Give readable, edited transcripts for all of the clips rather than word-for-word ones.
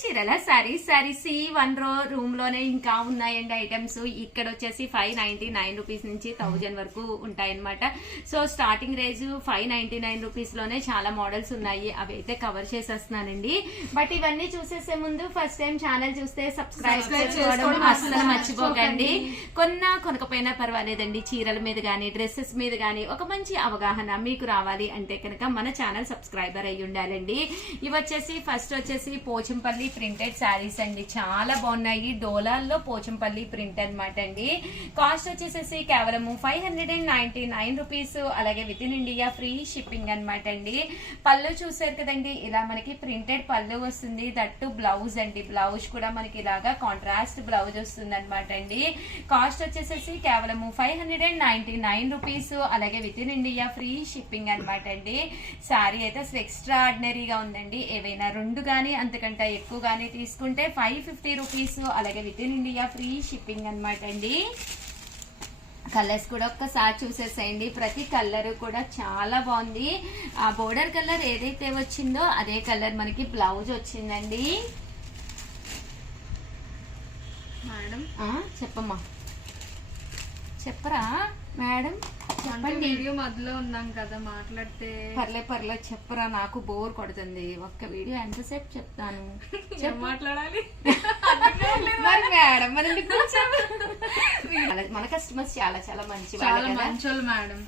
చీరల saris C1 room లోనే ఇంకా ఉన్నాయండి ఐటమ్స్. ఇక్కడ వచ్చేసి 599 రూపీస్ నుంచి 1000 వరకు ఉంటాయన్నమాట. సో స్టార్టింగ్ రేంజ్ 599 రూపీస్ లోనే చాలా మోడల్స్ ఉన్నాయి. అవి అయితే కవర్ చేసేస్తున్నానండి. బట్ ఇవన్నీ చూసేసే ముందు ఫస్ట్ టైం ఛానల్ చూస్తే సబ్స్క్రైబ్ చేసుకోవడం అస్సలు మర్చిపోకండి. కొనకపోయినా పర్వాలేదండి. చీరల మీద గానీ డ్రెస్సెస్ మీద గానీ ఒక మంచి అవగాహన మీకు రావాలి అంటే కనుక మన ఛానల్ సబ్స్క్రైబర్ అయ్యి ఉండాలండి. ఇవి వచ్చేసి ఫస్ట్ వచ్చేసి పోచంపల్లి ప్రింటెడ్ శారీస్ అండి. చాలా బాగున్నాయి. డోలాల్లో పోచంపల్లి ప్రింట్ అనమాట అండి. కాస్ట్ వచ్చేసేసి కేవలం 599 రూపీస్. అలాగే with in India free shipping అనమాట అండి. పళ్ళు చూసారు కదండి, ఇలా మనకి ప్రింటెడ్ పళ్ళు వస్తుంది. దట్టు బ్లౌజ్ అండి. బ్లౌజ్ కూడా మనకి ఇలాగా కాంట్రాస్ట్ బ్లౌజ్ వస్తుంది అనమాట అండి. కాస్ట్ వచ్చేసేసి కేవలం 599 రూపీస్. అలాగే with in India free shipping అనమాట అండి. శారీ అయితే అసలు ఎక్స్ట్రా ఆర్డినరీగా ఉందండి. ఏవైనా రెండు గానీ అంతకంటే ఎక్కువ గానీ తీసుకుంటే 550 రూపీస్. అలాగే with in India free shipping అనమాట అండి. కలర్స్ కూడా ఒక్కసారి చూసేసేయండి. ప్రతి కలర్ కూడా చాలా బాగుంది. ఆ బోర్డర్ కలర్ ఏదైతే వచ్చిందో అదే కలర్ మనకి బ్లౌజ్ వచ్చిందండి. మేడం చెప్పమ్మా, చెప్పరా మేడం? చెప్పండి. వీడియో మధ్యలో ఉన్నాం కదా, మాట్లాడితే పర్లే చెప్పరా, నాకు బోర్ కొడుతుంది. ఒక్క వీడియో ఎంతసేపు చెప్తాను, మాట్లాడాలి మరి మేడం. మన కస్టమర్స్ చాలా చాలా మంచి వాళ్ళు.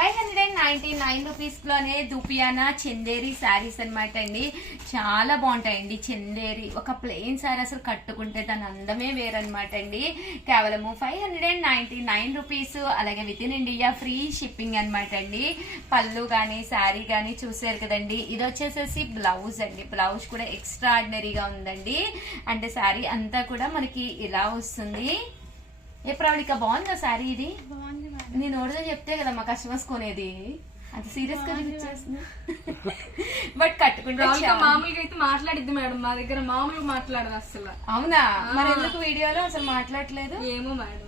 599 రూపీస్ లోనే దుపియానా చందేరి శారీస్ అనమాట అండి. చాలా బాగుంటాయండి. చందేరి ఒక ప్లెయిన్ శారీ అసలు కట్టుకుంటే దాని అందమే వేరనమాట అండి. కేవలం 599 రూపీస్. అలాగే with in India free shipping అనమాట అండి. పళ్ళు గానీ శారీ గానీ చూసారు కదండి. ఇది వచ్చేసేసి బ్లౌజ్ అండి. బ్లౌజ్ కూడా ఎక్స్ట్రా ఆర్డినరీగా ఉందండి. అంటే శారీ అంతా కూడా మనకి ఇలా వస్తుంది. ఏ ప్రవళిక బాగుందా శారీ? ఇది నేను ఓడిగా చెప్తే కదా మా కస్టమర్స్ కొనేది. అది సీరియస్ గా చూపించేస్తుంది. బట్ కట్టుకుంటే మామూలుగా అయితే మాట్లాడిద్ది మేడం, మా దగ్గర మామూలుగా మాట్లాడదు అసలు. అవునా? మరి ఎందుకు వీడియోలో అసలు మాట్లాడలేదు? ఏమో మేడం,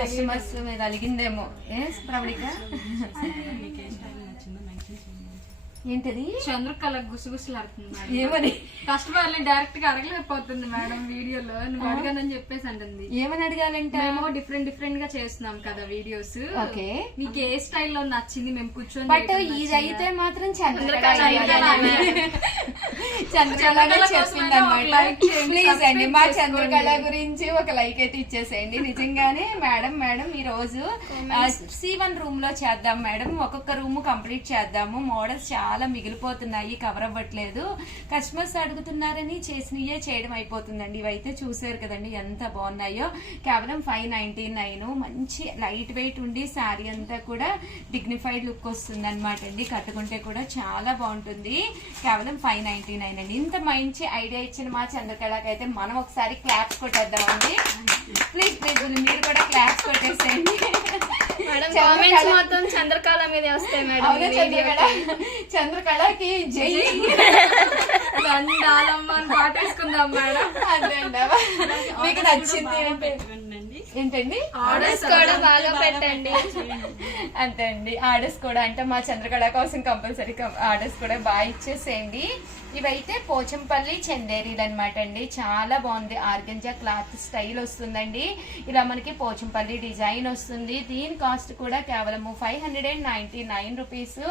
కస్టమర్స్ మీద అలిగిందేమో. ఏ ప్రవళిక ఏంటది? చంద్రకళ గుసగుసలాడుతుంది. ఏమని? కస్టమర్ డైరెక్ట్ గా అడగలేకపోతుంది మేడం. వీడియోలో నువ్వు అడగానని చెప్పేసి అంటుంది. ఏమని అడగాలంటే మేము డిఫరెంట్ గా చేస్తున్నాం కదా వీడియోస్. ఓకే, మీకు ఏ స్టైల్లో నచ్చింది మేము కూర్చొని. బట్ ఇది అయితే మాత్రం చంద్రకళ చెప్పింది అనమాట. ప్లీజ్ అండి మా చంద్రకళ గురించి ఒక లైక్ అయితే ఇచ్చేసేయండి. నిజంగానే మేడం ఈ రోజు C1 రూమ్ లో చేద్దాం మేడం. ఒక్కొక్క రూమ్ కంప్లీట్ చేద్దాము. మోడల్స్ చాలా మిగిలిపోతున్నాయి, కవర్ అవ్వట్లేదు. కస్టమర్స్ అడుగుతున్నారని చేసినయే చేయడం అయిపోతుందండి. ఇవైతే చూసారు కదండి ఎంత బాగున్నాయో. కేవలం 599. మంచి లైట్ వెయిట్ ఉండి శారీ అంతా కూడా డిగ్నిఫైడ్ లుక్ వస్తుంది అనమాట అండి. కట్టుకుంటే కూడా చాలా బాగుంటుంది. కేవలం 599 అండి. ఇంత మంచి ఐడియా ఇచ్చిన మా చంద్రకళకి అయితే మనం ఒకసారి క్లాప్స్ కొట్టేద్దామండి. ప్లీజ్ మీరు కూడా క్లాప్స్ కొట్టేసేయండి. చంద్రకళ మీద వస్తాయి మేడం. చంద్రకళకి జై పాటేసుకుందాం మేడం. అదేండి. మీకు నచ్చింది ఏంటండి? ఆర్డర్స్ కూడా బాగా పెట్టండి. అంతే అండి. ఆర్డర్స్ కూడా అంటే మా చంద్రకళ కోసం కంపల్సరీ ఆర్డర్స్ కూడా బాగా ఇచ్చేసేయండి. ఇవైతే పోచంపల్లి చందేరీలు అనమాట అండి. చాలా బాగుంది. ఆర్గంజా క్లాత్ స్టైల్ వస్తుందండి. ఇలా మనకి పోచంపల్లి డిజైన్ వస్తుంది. దీని కాస్ట్ కూడా కేవలం 599 రూపీస్.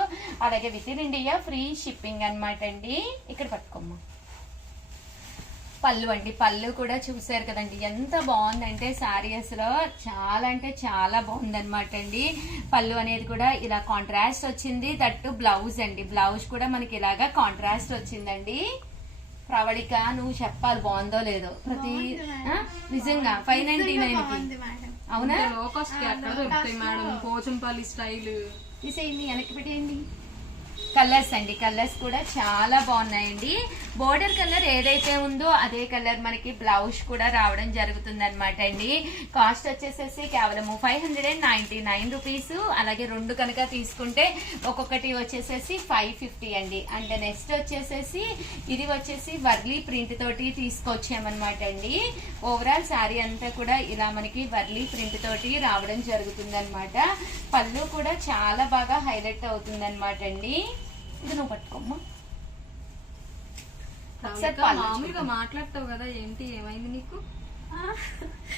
అలాగే with in India free shipping అనమాట అండి. ఇక్కడ పట్టుకోమ్మా. పళ్ళు అండి. పళ్ళు కూడా చూసారు కదండి ఎంత బాగుందంటే శారీ అసలు చాలా అంటే చాలా బాగుంది అనమాట అండి. పళ్ళు అనేది కూడా ఇలా కాంట్రాస్ట్ వచ్చింది. దట్టు బ్లౌజ్ అండి. బ్లౌజ్ కూడా మనకి ఇలాగా కాంట్రాస్ట్ వచ్చిందండి. ప్రవళిక నువ్వు చెప్పాలి బాగుందో లేదో. ప్రతి నిజంగా 599 అవునా? లో కాస్ట్ కి అక్కడ దొరుకుతాయి మేడం. పోచంపల్లి స్టైల్ తీసేయండి, వెనక్కి పెట్టేయండి. కలర్స్ అండి. కలర్స్ కూడా చాలా బాగున్నాయండి. బోర్డర్ కలర్ ఏదైతే ఉందో అదే కలర్ మనకి బ్లౌజ్ కూడా రావడం జరుగుతుంది అనమాట అండి. కాస్ట్ వచ్చేసేసి కేవలం 599 రూపీస్. అలాగే రెండు కనుక తీసుకుంటే ఒక్కొక్కటి వచ్చేసేసి 550 అండి. అండ్ నెక్స్ట్ వచ్చేసేసి ఇది వచ్చేసి వర్లీ ప్రింట్ తోటి తీసుకొచ్చామన్నమాట అండి. ఓవరాల్ శారీ అంతా కూడా ఇలా మనకి వర్లీ ప్రింట్ తోటి రావడం జరుగుతుంది అనమాట. పళ్ళు కూడా చాలా బాగా హైలైట్ అవుతుంది అనమాట అండి. ఇది నువ్వు పట్టుకోమ్మా. ఒకసారి ఇంకా మామూలుగా మాట్లాడతావు కదా, ఏంటి ఏమైంది నీకు?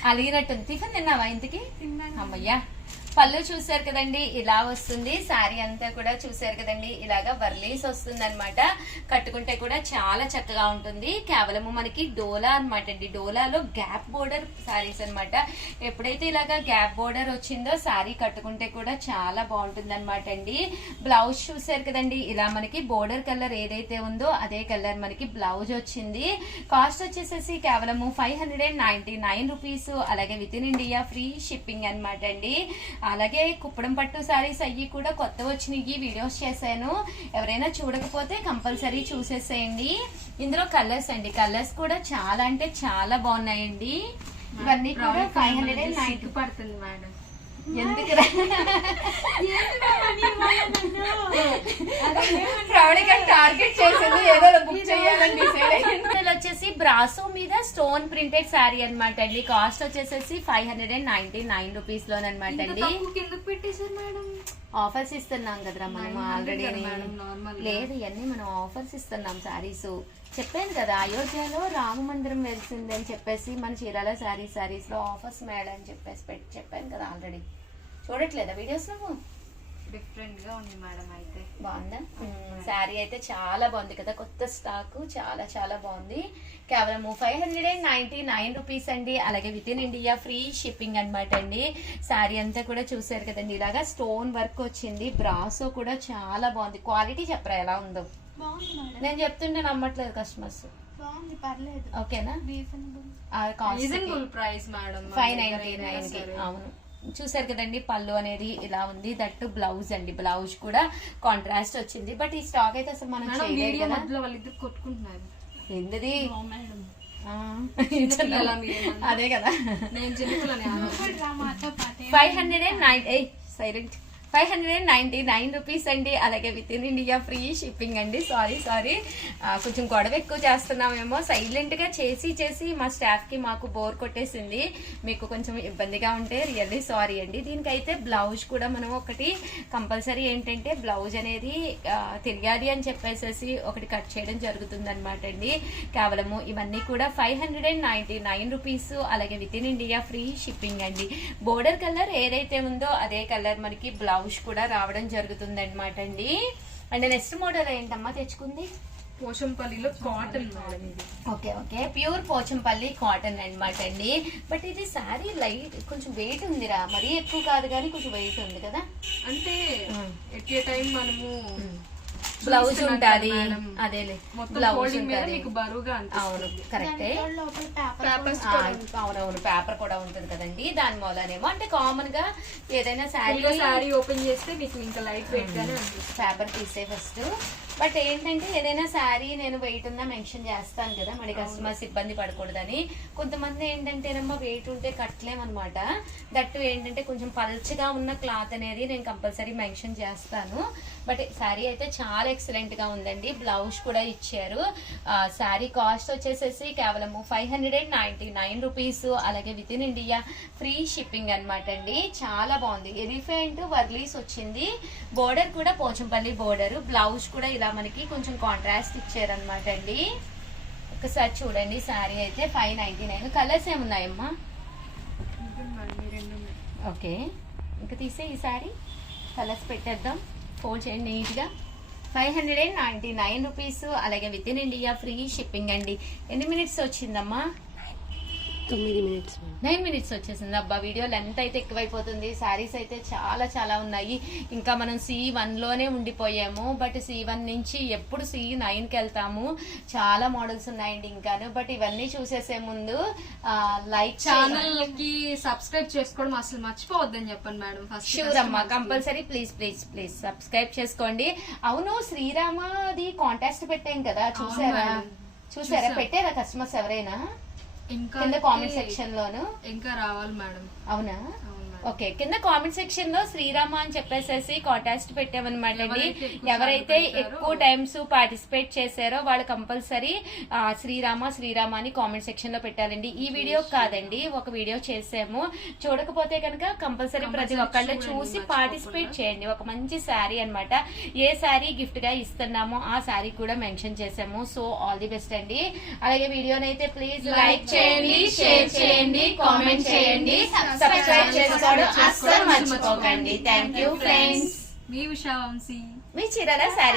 అలిగినట్టుంది. టిఫిన్ తిన్నావా ఇంతకి? అమ్మయ్యా. పళ్ళు చూసారు కదండి, ఇలా వస్తుంది. శారీ అంతా కూడా చూసారు కదండి, ఇలాగా వర్లీస్ వస్తుంది అనమాట. కట్టుకుంటే కూడా చాలా చక్కగా ఉంటుంది. కేవలము మనకి డోలా అనమాట అండి. డోలాలో గ్యాప్ బోర్డర్ శారీస్ అనమాట. ఎప్పుడైతే ఇలాగా గ్యాప్ బోర్డర్ వచ్చిందో శారీ కట్టుకుంటే కూడా చాలా బాగుంటుంది అనమాట అండి. బ్లౌజ్ చూసారు కదండి, ఇలా మనకి బోర్డర్ కలర్ ఏదైతే ఉందో అదే కలర్ మనకి బ్లౌజ్ వచ్చింది. కాస్ట్ వచ్చేసేసి కేవలము 599 రూపీస్. అలాగే with in India free shipping అనమాట అండి. అలాగే కుప్పడం పట్టు సారీస్ అయ్యి కూడా కొత్త వచ్చినాయి, వీడియోస్ చేశాను. ఎవరైనా చూడకపోతే కంపల్సరీ చూసేసేయండి. ఇందులో కలర్స్ అండి, కలర్స్ కూడా చాలా అంటే చాలా బాగున్నాయండి. ఇవన్నీ కూడా 590 పడుతుంది మేడం. ఎందుకు టార్గెట్ చేసింది ఏదో బుక్ చేయాలని వచ్చేసి బ్రాసో మీద స్టోన్ ప్రింటెడ్ శారీ అనమాట అండి. కాస్ట్ వచ్చేసేసి 599 రూపీస్ లోనమాట అండి. ఎందుకు పెట్టేశారు మేడం? ఆఫర్స్ ఇస్తున్నాం కదరా మనం ఆల్రెడీ. లేదు, ఇవన్నీ మనం ఆఫర్స్ ఇస్తున్నాం శారీస్. చెప్పాను కదా, అయోధ్యలో రామ మందిరం వెలిసింది అని చెప్పేసి మన చీరాల శారీస్ లో ఆఫర్స్ మేడం అని చెప్పేసి చెప్పాను కదా ఆల్రెడీ. చూడట్లేదా వీడియోస్ నువ్వు? డిఫరెంట్ గా ఉంది మేడం. అయితే బాగుందా శారీ? అయితే చాలా బాగుంది కదా, కొత్త స్టాక్ చాలా చాలా బాగుంది. కేవలం 599 రూపీస్ అండి. అలాగే with in India free shipping అనమాట అండి. శారీ అంతా కూడా చూసారు కదండి, ఇలాగా స్టోన్ వర్క్ వచ్చింది. బ్రాసో కూడా చాలా బాగుంది. క్వాలిటీ చెప్పరా ఎలా ఉందో? నేను చెప్తుంటే నమ్మట్లేదు కస్టమర్స్. ఓకేనా? రీజనబుల్ ప్రైస్ మేడం, 599 కి. అవును, చూసారు కదండి, పళ్ళు అనేది ఇలా ఉంది. దట్టు బ్లౌజ్ అండి, బ్లౌజ్ కూడా కాంట్రాస్ట్ వచ్చింది. బట్ ఈ స్టాక్ అయితే అసలు మనం చేయలేదు కదా. వాళ్ళిద్దరు కొట్టుకుంటున్నారు. ఎందుది? అదే కదా. నేను చిన్నపిల్లని 590 సైలెంట్ 599 రూపీస్ అండి. అలాగే with in India free shipping అండి. సారీ కొంచెం గొడవ ఎక్కువ చేస్తున్నామేమో. సైలెంట్ గా చేసి మా స్టాఫ్ కి మాకు బోర్ కొట్టేసింది. మీకు కొంచెం ఇబ్బందిగా ఉంటే రియల్లీ సారీ అండి. దీనికైతే బ్లౌజ్ కూడా మనం ఒకటి కంపల్సరీ ఏంటంటే బ్లౌజ్ అనేది తిరగాలి అని చెప్పేసి ఒకటి కట్ చేయడం జరుగుతుంది అనమాట అండి. కేవలము ఇవన్నీ కూడా 599 రూపీస్. అలాగే with in India free shipping అండి. బోర్డర్ కలర్ ఏదైతే ఉందో అదే కలర్ మనకి బ్లౌజ్ కూడా రావడం జరుగుతుంది అనమాట అండి. అండ్ నెక్స్ట్ మోడల్ ఏంటమ్మా తెచ్చుకుంది? పోచంపల్లిలో కాటన్ మేడం. ఇది ఓకే ప్యూర్ పోచంపల్లి కాటన్ అనమాట అండి. బట్ ఇది శారీ లైట్ కొంచెం వెయిట్ ఉందిరా, మరీ ఎక్కువ కాదు కానీ కొంచెం వెయిట్ ఉంది కదా. అంటే ఎట్ ఏ టైం మనము బ్లౌజ్ ఉంటుంది, అదేలే బ్లౌజ్ ఉంటుంది. అవును కరెక్టే. అవునవును, పేపర్ కూడా ఉంటుంది కదండి. దాని మూలనేమో అంటే కామన్ గా ఏదైనా శారీ ఓపెన్ చేస్తే మీకు ఇంకా లైట్ వెయిట్ గానే పేపర్ తీసే ఫస్ట్. బట్ ఏంటంటే ఏదైనా శారీ నేను వెయిట్ ఉన్నా మెన్షన్ చేస్తాను కదా, మరి కస్టమర్స్ ఇబ్బంది పడకూడదని. కొంతమంది ఏంటంటేనమ్మా వెయిట్ ఉంటే కట్టలేమన్నమాట. దట్టు ఏంటంటే కొంచెం పల్చగా ఉన్న క్లాత్ అనేది నేను కంపల్సరీ మెన్షన్ చేస్తాను. బట్ శారీ అయితే చాలా ఎక్సలెంట్ గా ఉందండి. బ్లౌజ్ కూడా ఇచ్చారు. శారీ కాస్ట్ వచ్చేసేసి కేవలం 599 రూపీస్. అలాగే with in India free shipping అనమాట అండి. చాలా బాగుంది. ఎలిఫెంట్ వర్లీస్ వచ్చింది. బోర్డర్ కూడా పోచంపల్లి బోర్డర్. బ్లౌజ్ కూడా ఇలా మనకి కొంచెం కాంట్రాస్ట్ ఇచ్చారనమాట అండి. ఒకసారి చూడండి, శారీ అయితే 599. కలర్స్ ఏమున్నాయమ్మా? ఓకే, ఇంకా తీసే ఈ శారీ కలర్స్ పెట్టేద్దాం. ఫోల్డ్ చేయండి నీట్గా. 599 రూపీస్. అలాగే with in India free shipping అండి. ఎన్ని మినిట్స్ వచ్చిందమ్మా? 9 మినిట్స్ వచ్చేసింది. అబ్బా, వీడియో లెంత్ అయితే ఎక్కువైపోతుంది. శారీస్ అయితే చాలా చాలా ఉన్నాయి. ఇంకా మనం C1 లోనే ఉండిపోయాము. బట్ C1 నుంచి ఎప్పుడు C9కి వెళ్తాము. చాలా మోడల్స్ ఉన్నాయండి ఇంకాను. బట్ ఇవన్నీ చూసేసే ముందు లైక్ ఛానల్ కి సబ్స్క్రైబ్ చేసుకోవడం అసలు మర్చిపోవద్దని చెప్పండి మేడం. ఫస్ట్ షూర్ అమ్మా, కంపల్సరీ ప్లీజ్ సబ్స్క్రైబ్ చేసుకోండి. అవును, శ్రీరామది కాంటాక్ట్ పెట్టాం కదా, చూసారా? పెట్టారా కస్టమర్స్ ఎవరైనా? ఇంకా కామెంట్ సెక్షన్ లోను ఇంకా రావాలి మేడం. అవునా? ఓకే, కింద కామెంట్ సెక్షన్ లో శ్రీరామ అని చెప్పేసి కాంటాక్ట్ పెట్టామన్నమాట అండి. ఎవరైతే ఎక్కువ టైమ్స్ పార్టిసిపేట్ చేశారో వాళ్ళు కంపల్సరీ శ్రీరామ శ్రీరామ అని కామెంట్ సెక్షన్ లో పెట్టాలండి. ఈ వీడియో కాదండి, ఒక వీడియో చేసాము, చూడకపోతే కనుక కంపల్సరీ ప్రతి ఒక్కళ్ళు చూసి పార్టిసిపేట్ చేయండి. ఒక మంచి శారీ అన్నమాట, ఏ శారీ గిఫ్ట్ గా ఇస్తున్నామో ఆ శారీ కూడా మెన్షన్ చేసాము. సో ఆల్ ది బెస్ట్ అండి. అలాగే వీడియోనైతే ప్లీజ్ లైక్ చేయండి, షేర్ చేయండి, కామెంట్ చేయండి, సబ్స్క్రైబ్ చేసుకోవడం అస్సలు మర్చిపోకండి. Thank you friends. మీ ఉషా వంశీ, మీ చీరాల శారీ